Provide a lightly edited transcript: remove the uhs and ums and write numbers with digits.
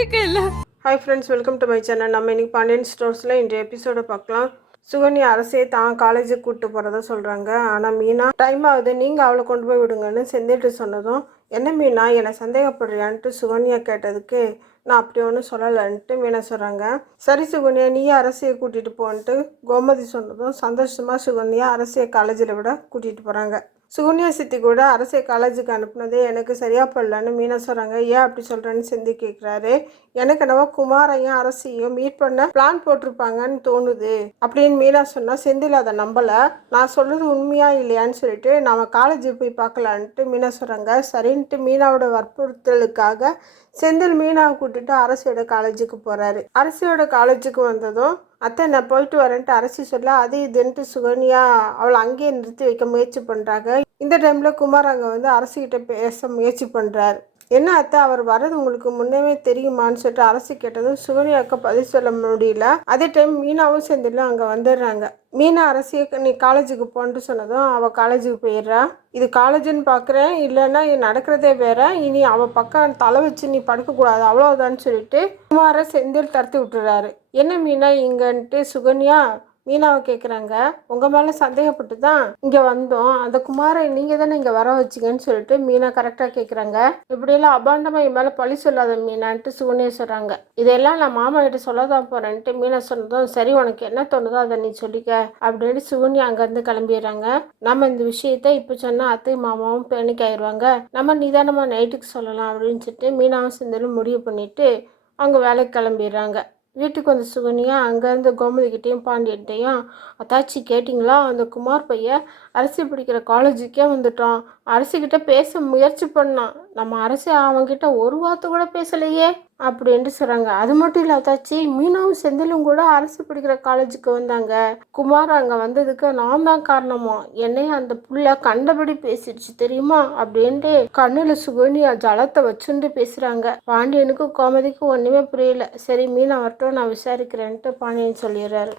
நம்பிக்கை இல்லை. Hi friends, welcome to my channel. நம்ம இன்னைக்கு பாண்டியன் ஸ்டோர்ஸில் இந்த எபிசோடை பார்க்கலாம். சுகன்யா அரசே தான் காலேஜுக்கு கூப்பிட்டு போகிறதா சொல்கிறாங்க. ஆனால் மீனா டைம் ஆகுது, நீங்கள் அவளை கொண்டு போய் விடுங்கன்னு செந்தில்ட்டு சொன்னதும், என்ன மீனா என்னை சந்தேகப்படுறியான்ட்டு சுகன்யா கேட்டதுக்கு, நான் அப்படி ஒன்றும் சொல்லலைன்ட்டு மீனா சொல்கிறாங்க. சரி சுகன்யா, நீயே அரசியை கூட்டிகிட்டு போன்ட்டு கோமதி சொன்னதும் சந்தோஷமாக சுகன்யா அரசியை காலேஜில் விட கூட்டிகிட்டு போகிறாங்க. சுகன்யா சித்தி கூட அரசியை காலேஜுக்கு அனுப்புனதே எனக்கு சரியா படலன்னு மீனா சொல்கிறாங்க. ஏன் அப்படி சொல்கிறேன்னு செந்தி கேட்குறாரு. எனக்கு என்னவோ குமாரையும் அரசியும் மீட் பண்ண பிளான் போட்டிருப்பாங்கன்னு தோணுது அப்படின்னு மீனா சொன்னால் செந்தில் அதை நம்பலை. நான் சொல்கிறது உண்மையா இல்லையான்னு சொல்லிட்டு நம்ம காலேஜுக்கு போய் பார்க்கலான்ட்டு மீனா சொல்கிறாங்க. சரின்ட்டு மீனாவோட வற்புறுத்தலுக்காக செந்தில் மீனாவை கூட்டிட்டு அரசியோட காலேஜுக்கு போகிறாரு. அரசியோட காலேஜுக்கு வந்ததும், அத்தை நான் போயிட்டு வரேன்ட்டு அரசி சொல்ல, அது இதுன்ட்டு சுகன்யா அவளை அங்கேயே நிறுத்தி வைக்க முயற்சி பண்ணுறாங்க. இந்த டைமில் குமார் அங்கே வந்து அரசிக்கிட்ட பேச முயற்சி பண்ணுறாரு. என்ன அத்தை, அவர் வர்றது உங்களுக்கு முன்னே தெரியுமான்னு சொல்லிட்டு அரசி கேட்டதும் சுகன்யாவுக்கு பதில் சொல்ல முடியல. அதே டைம் மீனாவும் செந்திலும் அங்கே வந்துடுறாங்க. மீனா அரசியை நீ காலேஜுக்கு போன்ட்டு சொன்னதும் அவள் காலேஜுக்கு போயிடுறா. இது காலேஜுன்னு பார்க்குறேன், இல்லைன்னா நடக்கிறதே வேற, இனி அவள் பக்கம் தலை வச்சு நீ படுக்கக்கூடாது அவ்வளோதான்னு சொல்லிட்டு குமாரை செந்தில் தடுத்து விட்டுறாரு. என்ன மீனா இங்கன்ட்டு சுகன்யா மீனாவை கேட்குறாங்க. உங்கள் மேலே சந்தேகப்பட்டு தான் இங்கே வந்தோம், அந்த குமாரை நீங்கள் தானே இங்கே வர வச்சிங்கன்னு சொல்லிட்டு மீனா கரெக்டாக கேட்குறாங்க. இப்படியெல்லாம் அபாண்டமாக என் மேலே பழி சொல்லாத மீனான்ட்டு சுகன்யா சொல்கிறாங்க. இதெல்லாம் நான் மாமா கிட்ட சொல்ல தான் போகிறேன்ட்டு மீனா சொன்னதும், சரி உனக்கு என்ன தோணுதோ அதை நீ சொல்லிக்க அப்படின்னு சுகன்யா அங்கேருந்து கிளம்பிடுறாங்க. நம்ம இந்த விஷயத்த இப்போ சொன்னால் அத்தை மாமாவும் பேனிக் ஆயிடுவாங்க, நம்ம நிதானமாக நைட்டுக்கு சொல்லலாம் அப்படின்னு சொல்லிட்டு மீனாவும் செந்திலும் முடிவு பண்ணிட்டு அவங்க வேலைக்கு கிளம்பிடுறாங்க. வீட்டுக்கு வந்த சுகன்யா அங்கேருந்து கோமதிக்கிட்டேயும் பாண்டியன்ட்டையும், அத்தாச்சி கேட்டிங்களா, அந்த குமார் பையன் அரசி படிக்கிற காலேஜுக்கே வந்துட்டான், அரசிக்கிட்ட பேச முயற்சி பண்ணான், நம்ம அரசி அவன்கிட்ட ஒரு வார்த்தை கூட பேசலையே அப்படின்ட்டு சொல்கிறாங்க. அது மட்டும் இல்லை அத்தாச்சி, மீனாவும் செந்திலும் கூட அரசு படிக்கிற காலேஜுக்கு வந்தாங்க, குமார் அங்கே வந்ததுக்கு நான் தான் காரணமா, என்னையும் அந்த புள்ள கண்டபடி பேசிடுச்சு தெரியுமா அப்படின்ட்டு கண்ணில் சுகன்யா ஜலத்தை வச்சுட்டு பேசுகிறாங்க. பாண்டியனுக்கும் கோமதிக்கும் ஒன்றுமே புரியல. சரி மீனா வரட்டும், நான் விசாரிக்கிறேன்ட்டு பாண்டியன் சொல்லிடுறாரு.